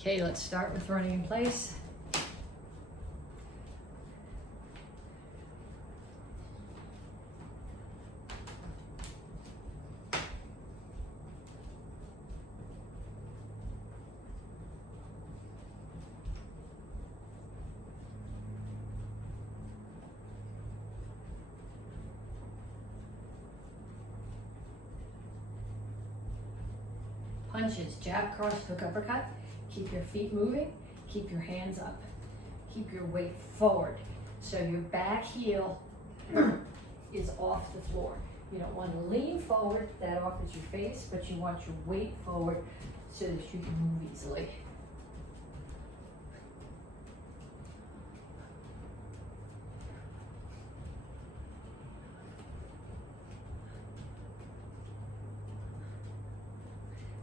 Okay, let's start with running in place. Punches, jab, cross, hook, uppercut. Keep your feet moving, keep your hands up. Keep your weight forward. So your back heel is off the floor. You don't want to lean forward, that offers your face, but you want your weight forward so that you can move easily.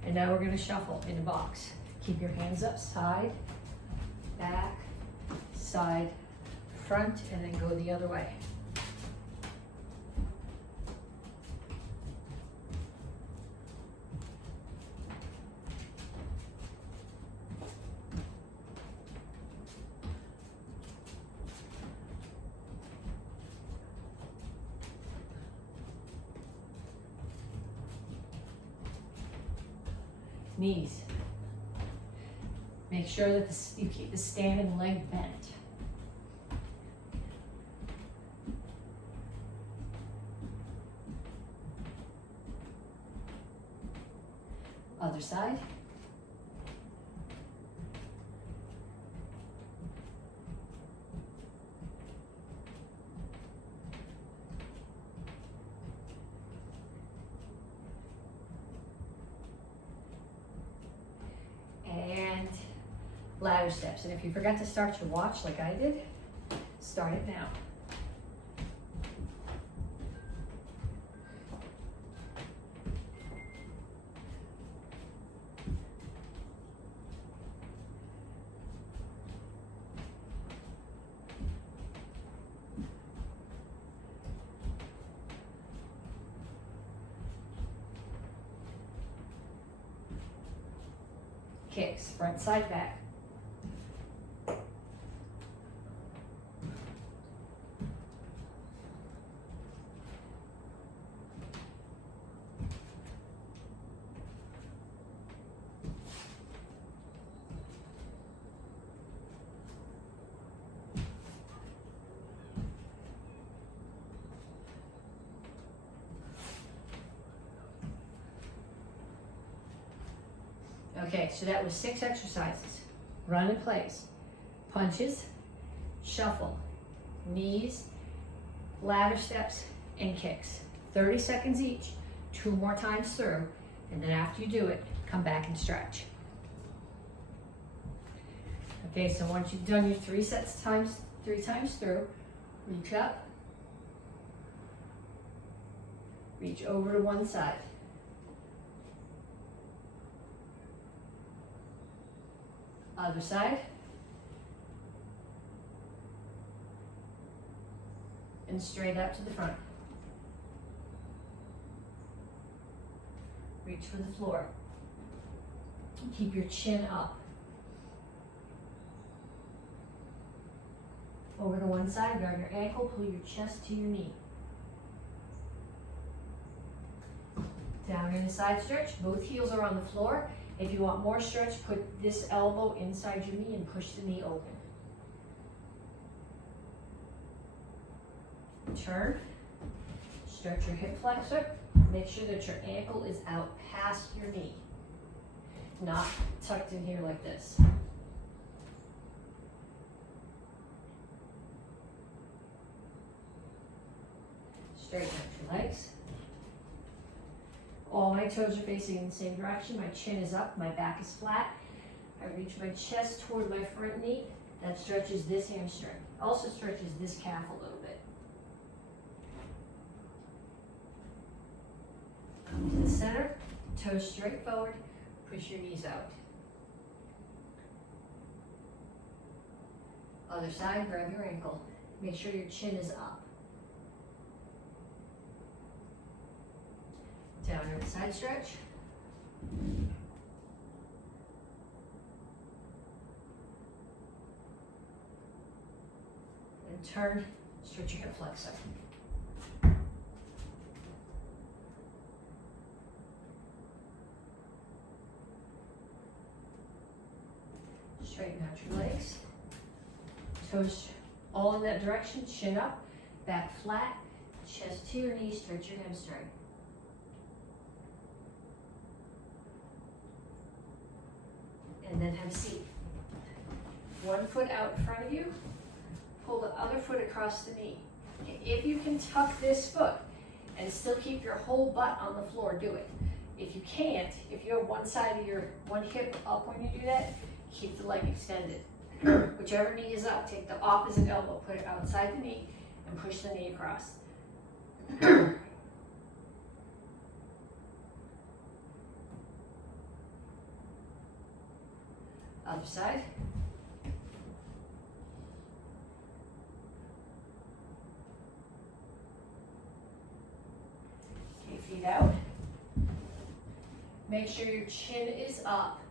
And now we're going to shuffle in a box. Keep your hands up, side, back, side, front, and then go the other way. Knees. Make sure that you keep the standing leg bent. Other side. And ladder steps. And if you forgot to start your watch like I did, start it now. Kicks, front, side, back. Okay, so that was 6 exercises. Run in place. Punches, shuffle, knees, ladder steps, and kicks. 30 seconds each, 2 more times through, and then after you do it, come back and stretch. Okay, so once you've done your 3 times through, reach up, reach over to one side. Other side. And straight up to the front. Reach for the floor. Keep your chin up. Over to one side, grab your ankle, pull your chest to your knee. Down in a side stretch, both heels are on the floor. If you want more stretch, put this elbow inside your knee and push the knee open. Turn, stretch your hip flexor. Make sure that your ankle is out past your knee, not tucked in here like this. Straighten out your legs. All my toes are facing in the same direction. My chin is up, my back is flat. I reach my chest toward my front knee. That stretches this hamstring. Also stretches this calf a little bit. Come to the center, toes straight forward, push your knees out. Other side, grab your ankle. Make sure your chin is up. Downward side stretch. And turn, stretch your hip flexor. Straighten out your legs. Toes all in that direction, chin up, back flat, chest to your knees, stretch your hamstring. And then have a seat. One foot out in front of you, pull the other foot across the knee. If you can tuck this foot and still keep your whole butt on the floor, do it. If you can't, if you have one side of your one hip up when you do that, keep the leg extended. Whichever knee is up, take the opposite elbow, put it outside the knee, and push the knee across. Other side. Okay, feet out. Make sure your chin is up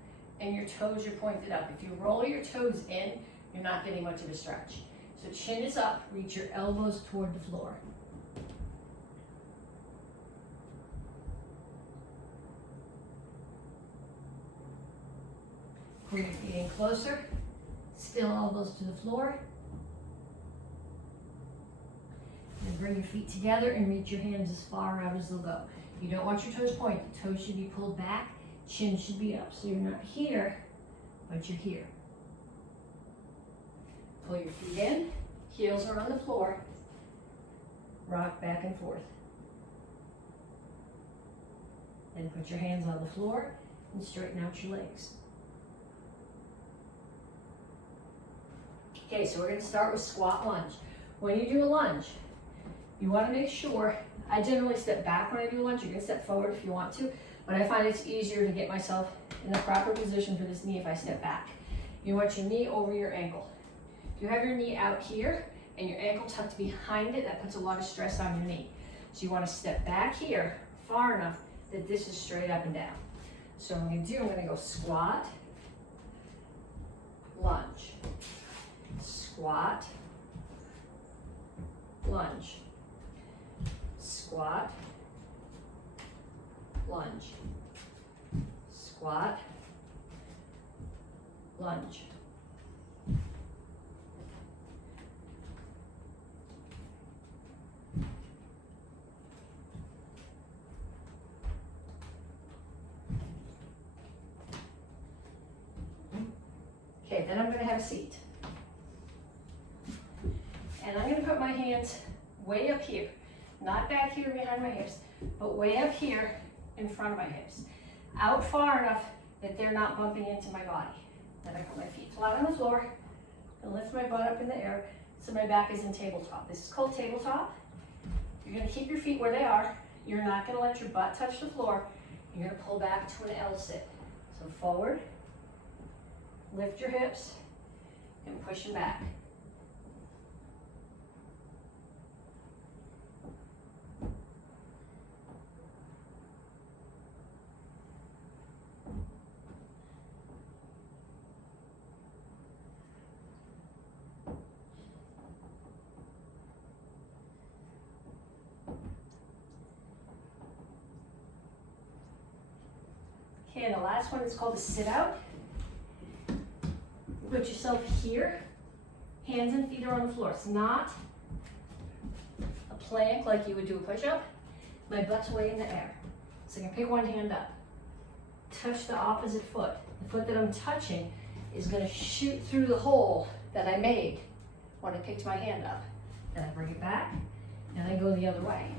and your toes are pointed up. If you roll your toes in, you're not getting much of a stretch. So chin is up, reach your elbows toward the floor. Pull your feet in closer, still elbows to the floor. And bring your feet together and reach your hands as far out as they'll go. You don't want your toes pointed. Toes should be pulled back, chin should be up. So you're not here, but you're here. Pull your feet in, heels are on the floor. Rock back and forth. Then put your hands on the floor and straighten out your legs. Okay, so we're going to start with squat lunge. When you do a lunge, you want to make sure, I generally step back when I do a lunge. You can step forward if you want to, but I find it's easier to get myself in the proper position for this knee if I step back. You want your knee over your ankle. If you have your knee out here and your ankle tucked behind it, that puts a lot of stress on your knee. So you want to step back here far enough that this is straight up and down. So what I'm going to do, I'm going to go squat, lunge, squat, lunge, squat, lunge, squat, lunge. Okay, then I'm going to have a seat. And I'm going to put my hands way up here, not back here behind my hips, but way up here in front of my hips. Out far enough that they're not bumping into my body. Then I put my feet flat on the floor and lift my butt up in the air so my back is in tabletop. This is called tabletop. You're going to keep your feet where they are. You're not going to let your butt touch the floor. You're going to pull back to an L sit. So forward, lift your hips, and push them back. Okay, and the last one is called a sit out. Put yourself here, hands and feet are on the floor. It's not a plank like you would do a push-up. My butt's way in the air. So I can pick one hand up, touch the opposite foot. The foot that I'm touching is going to shoot through the hole that I made when I picked my hand up. Then I bring it back, and I go the other way.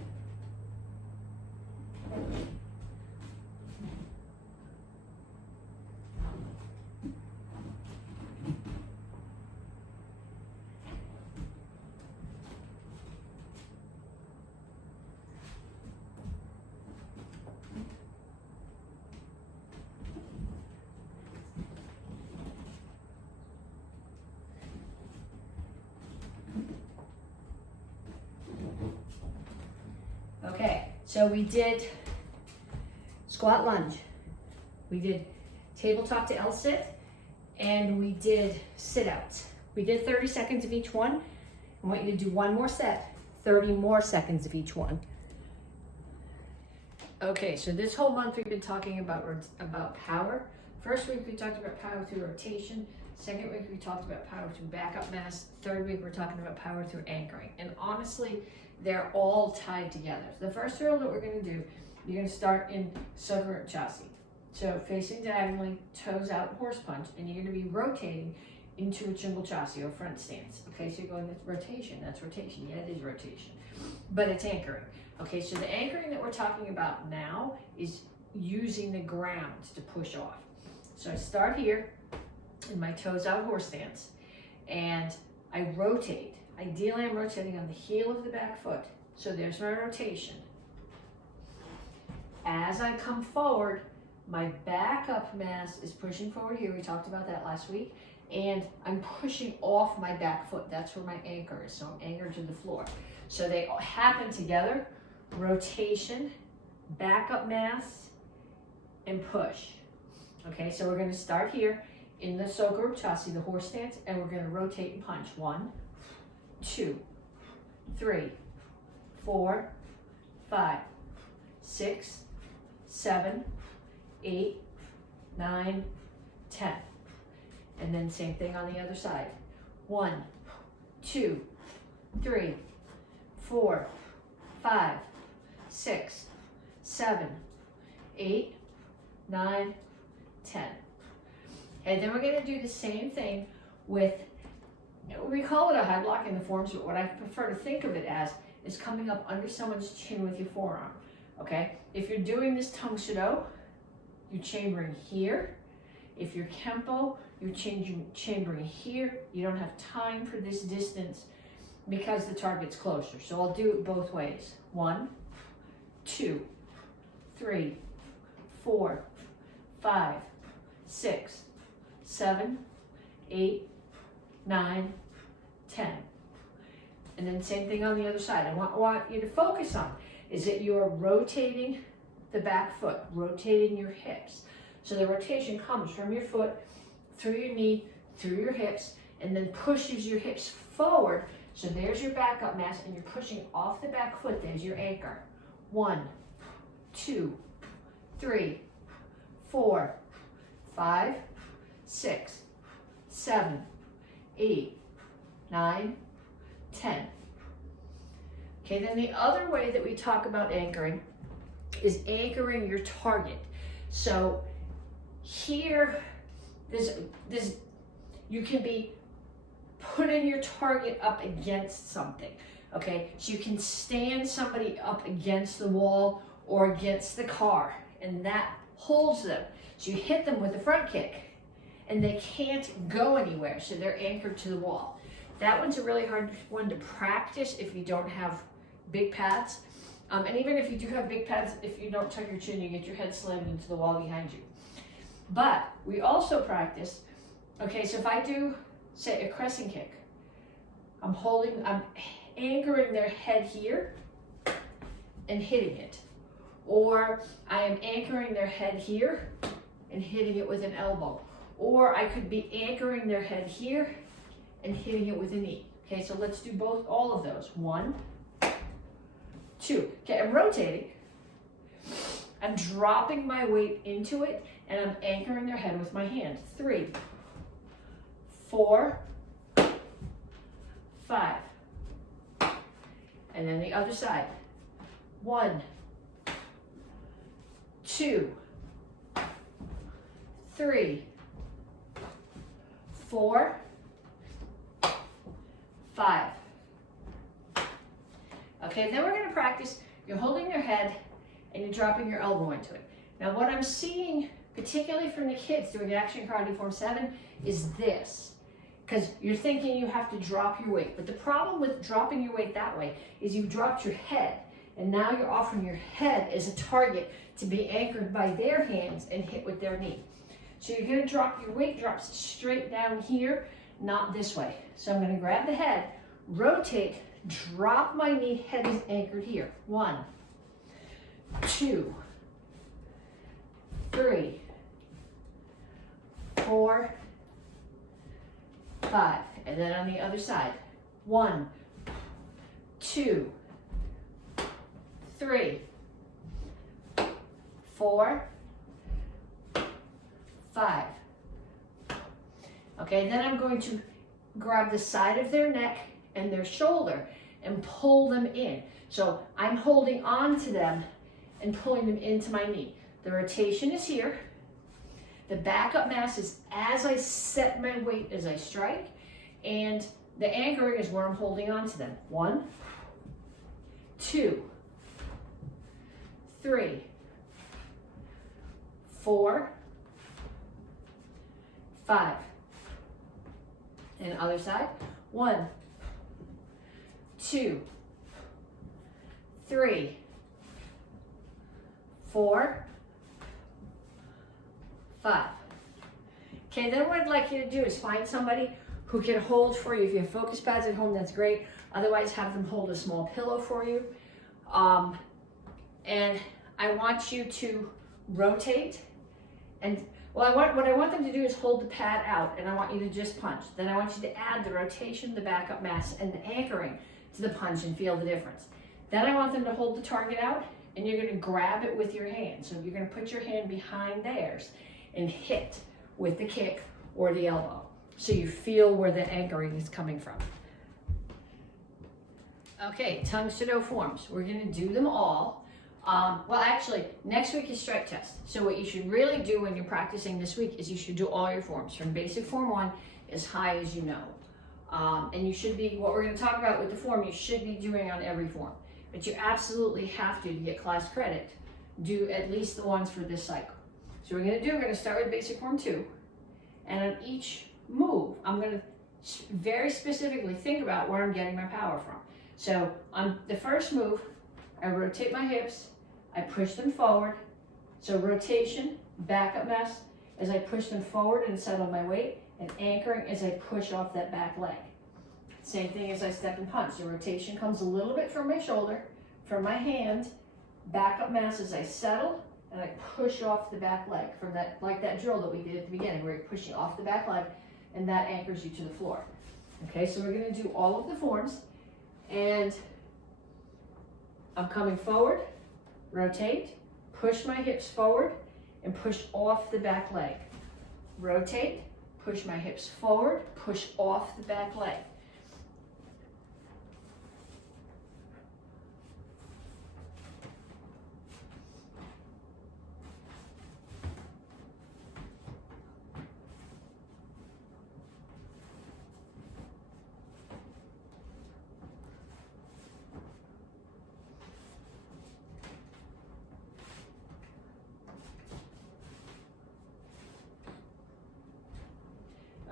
Okay, so we did squat lunge, we did tabletop to L sit, and we did sit outs. We did 30 seconds of each one. I want you to do one more set, 30 more seconds of each one. Okay, so this whole month we've been talking about power. First week we talked about power through rotation. Second week we talked about power through backup mass. Third week we're talking about power through anchoring. And honestly, they're all tied together. The first drill that we're going to do, you're going to start in Sabum chassis. So facing diagonally, toes out, horse punch, and you're going to be rotating into a chingle chassis or front stance. Okay, so you're going with rotation. That's rotation. Yeah, it is rotation. But it's anchoring. Okay, so the anchoring that we're talking about now is using the ground to push off. So I start here in my toes out horse stance, and I rotate. Ideally, I'm rotating on the heel of the back foot. So there's my rotation. As I come forward, my backup mass is pushing forward here. We talked about that last week. And I'm pushing off my back foot. That's where my anchor is. So I'm anchored to the floor. So they happen together. Rotation, backup mass, and push. Okay, so we're going to start here in the Sabum chassis, the horse stance, and we're going to rotate and punch. 1, 2, 3, 4, 5, 6, 7, 8, 9, 10. And then same thing on the other side. 1, 2, 3, 4, 5, 6, 7, 8, 9, 10. And then we're going to do the same thing with, we call it a high block in the forms, but what I prefer to think of it as is coming up under someone's chin with your forearm. Okay? If you're doing this Tang Soo Do, you're chambering here. If you're Kempo, you're chambering here. You don't have time for this distance because the target's closer. So I'll do it both ways. 1, 2, 3, 4, 5, 6, 7, 8, 9, 10. And then same thing on the other side. I want you to focus on is that you're rotating the back foot, rotating your hips. So the rotation comes from your foot, through your knee, through your hips, and then pushes your hips forward. So there's your backup mass, and you're pushing off the back foot. There's your anchor. 1, 2, 3, 4, 5, 6, 7, 8, 9, 10. Okay, then the other way that we talk about anchoring is anchoring your target. So here, you can be putting your target up against something, okay? So you can stand somebody up against the wall or against the car, and that holds them. So you hit them with a front kick, and they can't go anywhere, so they're anchored to the wall. That one's a really hard one to practice if you don't have big pads. And even if you do have big pads, if you don't tuck your chin, you get your head slammed into the wall behind you. But we also practice, okay, so if I do, say, a crescent kick, I'm anchoring their head here and hitting it. Or I am anchoring their head here and hitting it with an elbow. Or I could be anchoring their head here and hitting it with a knee. Okay, so let's do all of those. 1, 2. Okay, I'm rotating. I'm dropping my weight into it, and I'm anchoring their head with my hand. 3, 4, 5. And then the other side. 1, 2, 3, 4, 5. Okay, then we're going to practice. You're holding your head and you're dropping your elbow into it. Now what I'm seeing, particularly from the kids doing Action Karate Form 7, is this. Because you're thinking you have to drop your weight. But the problem with dropping your weight that way is you dropped your head. And now you're offering your head as a target to be anchored by their hands and hit with their knee. So you're going to drop your weight, drops straight down here, not this way. So I'm going to grab the head, rotate, drop my knee, head is anchored here. 1, 2, 3, 4, 5. And then on the other side. 1, 2, 3, 4, 5. Okay, then I'm going to grab the side of their neck and their shoulder and pull them in. So I'm holding on to them and pulling them into my knee. The rotation is here. The backup mass is as I set my weight as I strike, and the anchoring is where I'm holding on to them. 1, 2, 3, 4, 5. And other side. 1, 2, 3, 4, 5. Okay, then what I'd like you to do is find somebody who can hold for you. If you have focus pads at home, that's great. Otherwise, have them hold a small pillow for you. And I want you to rotate. And what I want them to do is hold the pad out, and I want you to just punch. Then I want you to add the rotation, the backup mass, and the anchoring to the punch and feel the difference. Then I want them to hold the target out, and you're going to grab it with your hand. So you're going to put your hand behind theirs and hit with the kick or the elbow, so you feel where the anchoring is coming from. Okay, Tang Soo Do forms. We're going to do them all. Well, actually, next week is strike test. So what you should really do when you're practicing this week is you should do all your forms from basic form 1 as high as you know. And you should be, what we're going to talk about with the form, you should be doing on every form. But you absolutely have to get class credit, do at least the ones for this cycle. So we're going to start with basic form 2. And on each move, I'm going to very specifically think about where I'm getting my power from. So on the first move, I rotate my hips, I push them forward. So rotation, backup mass, as I push them forward and settle my weight, and anchoring as I push off that back leg. Same thing as I step and punch. The rotation comes a little bit from my shoulder, from my hand, backup mass as I settle, and I push off the back leg from that, like that drill that we did at the beginning, where you're pushing off the back leg, and that anchors you to the floor. Okay, so we're going to do all of the forms, and I'm coming forward, rotate, push my hips forward, and push off the back leg. Rotate, push my hips forward, push off the back leg.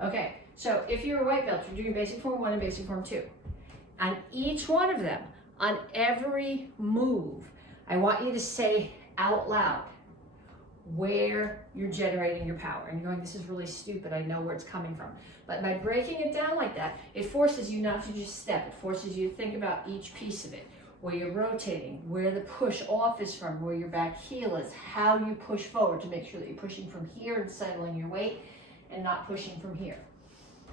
Okay, so if you're a white belt, you're doing basic form 1 and basic form 2. On each one of them, on every move, I want you to say out loud where you're generating your power. And you're going, this is really stupid, I know where it's coming from. But by breaking it down like that, it forces you not to just step, it forces you to think about each piece of it. Where you're rotating, where the push off is from, where your back heel is, how you push forward to make sure that you're pushing from here and settling your weight, and not pushing from here.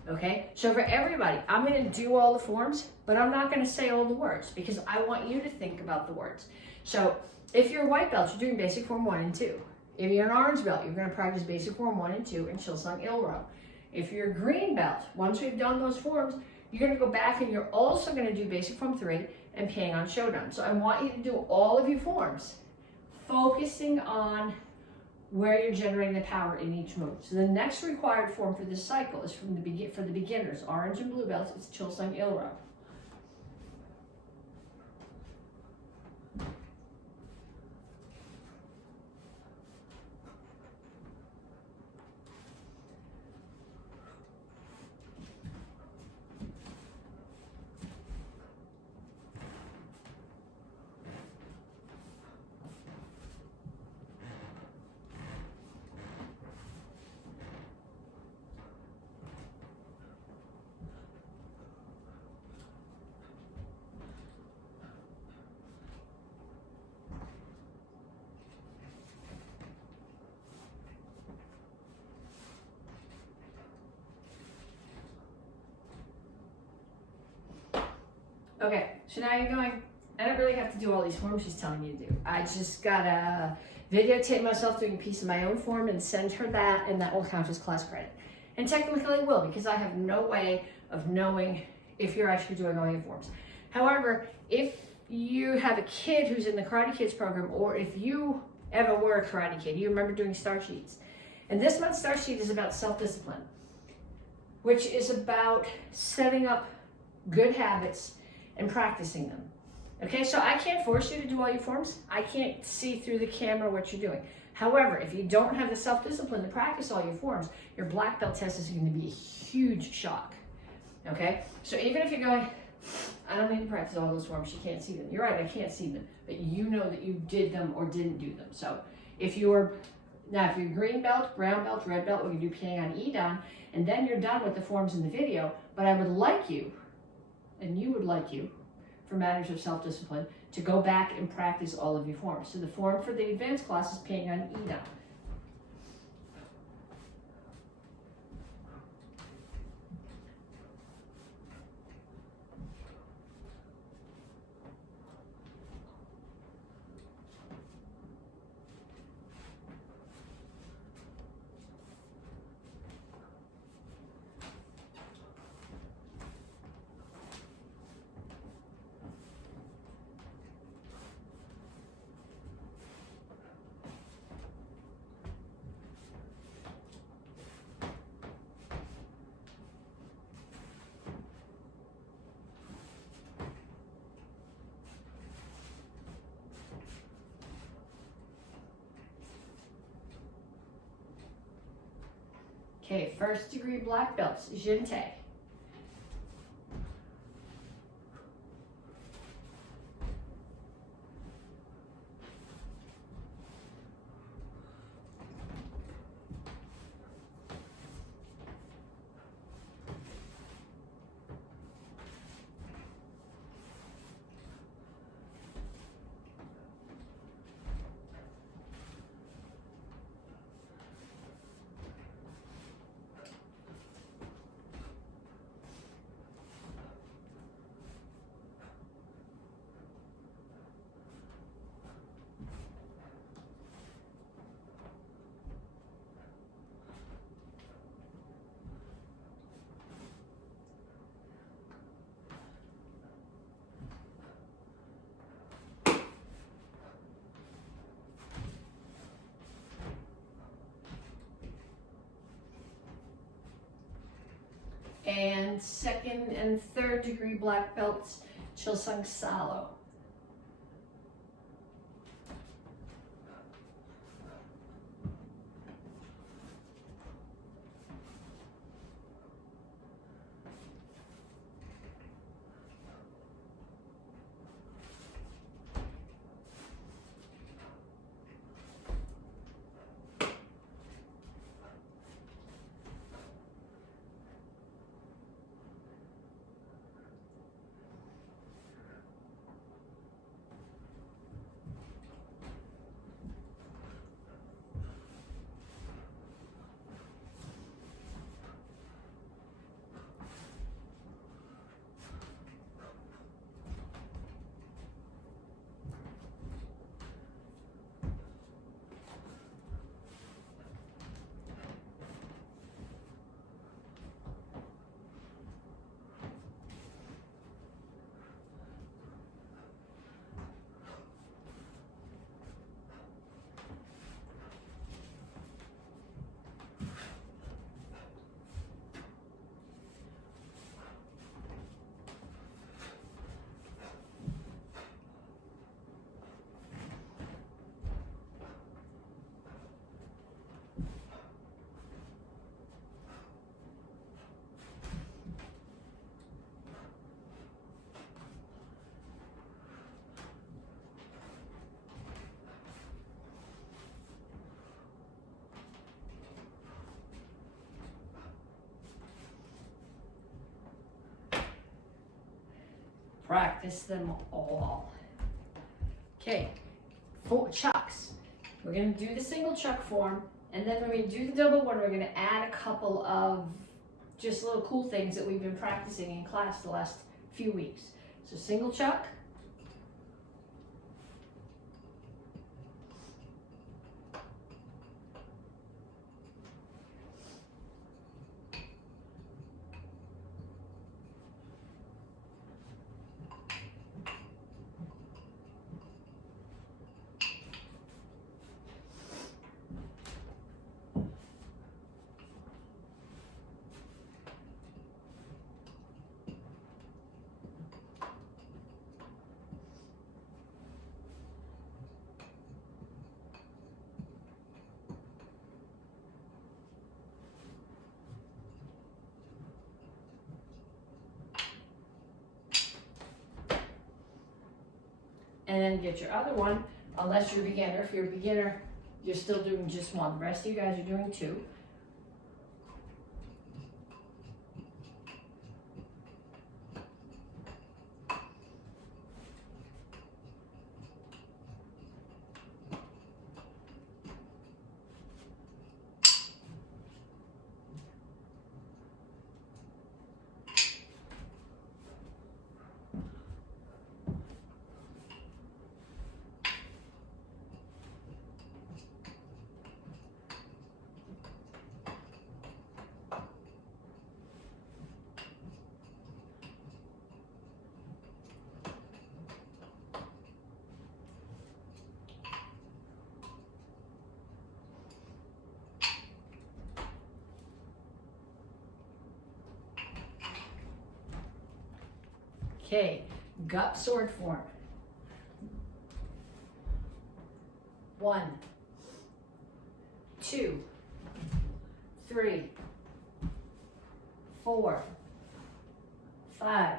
Okay, so for everybody, I'm going to do all the forms, but I'm not going to say all the words because I want you to think about the words. So if you're a white belt, you're doing basic form 1 and 2. If you're an orange belt, you're going to practice basic form 1 and 2 and Chilsung Il Row. If you're a green belt, once we've done those forms, you're going to go back and you're also going to do basic form 3 and Pyongyang Shodan. So I want you to do all of your forms, focusing on where you're generating the power in each move. So the next required form for this cycle is for the beginners, orange and blue belts, it's Chilsung Il Row. Okay, so now you're going, I don't really have to do all these forms she's telling me to do. I just gotta videotape myself doing a piece of my own form and send her that, and that will count as class credit. And technically it will, because I have no way of knowing if you're actually doing all your forms. However, if you have a kid who's in the Karate Kids program, or if you ever were a Karate Kid, you remember doing star sheets. And this month's star sheet is about self-discipline, which is about setting up good habits and practicing them. Okay, so I can't force you to do all your forms. I can't see through the camera what you're doing. However, if you don't have the self-discipline to practice all your forms, your black belt test is going to be a huge shock. Okay, so even if you're going, I don't need to practice all those forms, you can't see them. You're right, I can't see them, but you know that you did them or didn't do them. So if you're green belt, brown belt, red belt, we're going to do Pyongan Idan, and then you're done with the forms in the video. But I would like you, and you would like you, for matters of self-discipline, to go back and practice all of your forms. So the form for the advanced class is Pyongan Idan. Okay, first degree black belts, Jinte. And second and third degree black belts, Chilsung Salo. Practice them all. Okay, 4 chucks. We're going to do the single chuck form, and then when we do the double one, we're going to add a couple of just little cool things that we've been practicing in class the last few weeks. So single chuck. And then get your other one, unless you're a beginner. If you're a beginner, you're still doing just one. The rest of you guys are doing two. Okay, gut sword form. 1, 2, 3, 4, 5,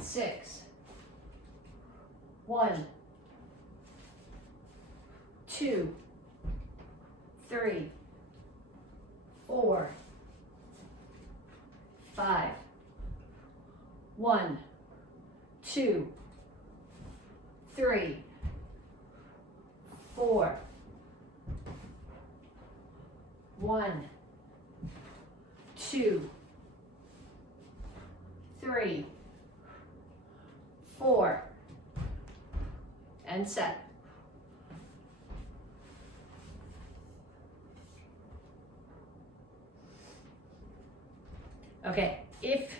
6. 1, 2, 3, 4, 5. 1, 2, 3, 4. 1, 2, 3, 4. And set. Okay, if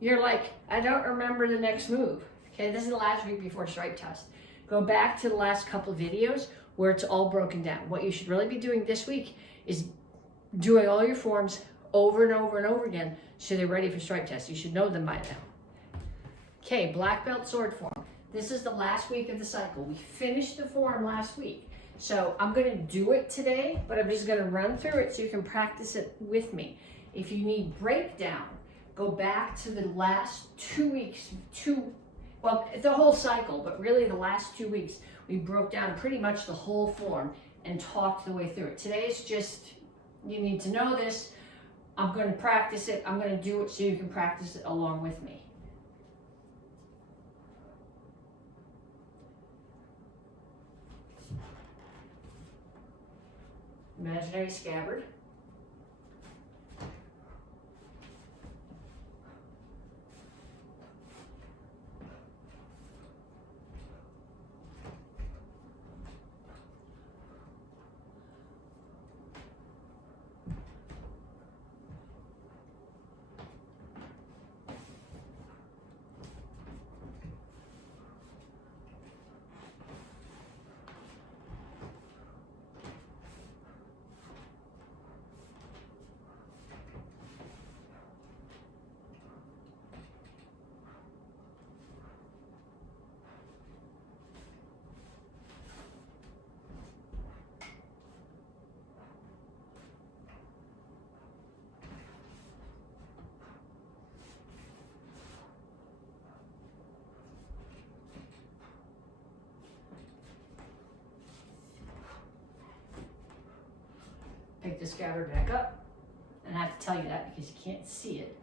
you're like, I don't remember the next move. Okay, this is the last week before stripe test. Go back to the last couple of videos where it's all broken down. What you should really be doing this week is doing all your forms over and over and over again so they're ready for stripe test. You should know them by now. Okay, black belt sword form. This is the last week of the cycle. We finished the form last week. So I'm gonna do it today, but I'm just gonna run through it so you can practice it with me. If you need breakdown, go back to the last 2 weeks, well, the whole cycle, but really the last 2 weeks, we broke down pretty much the whole form and talked the way through it. Today is just, you need to know this. I'm going to practice it. I'm going to do it so you can practice it along with me. Imaginary scabbard. Pick the scabbard back up, and I have to tell you that because you can't see it.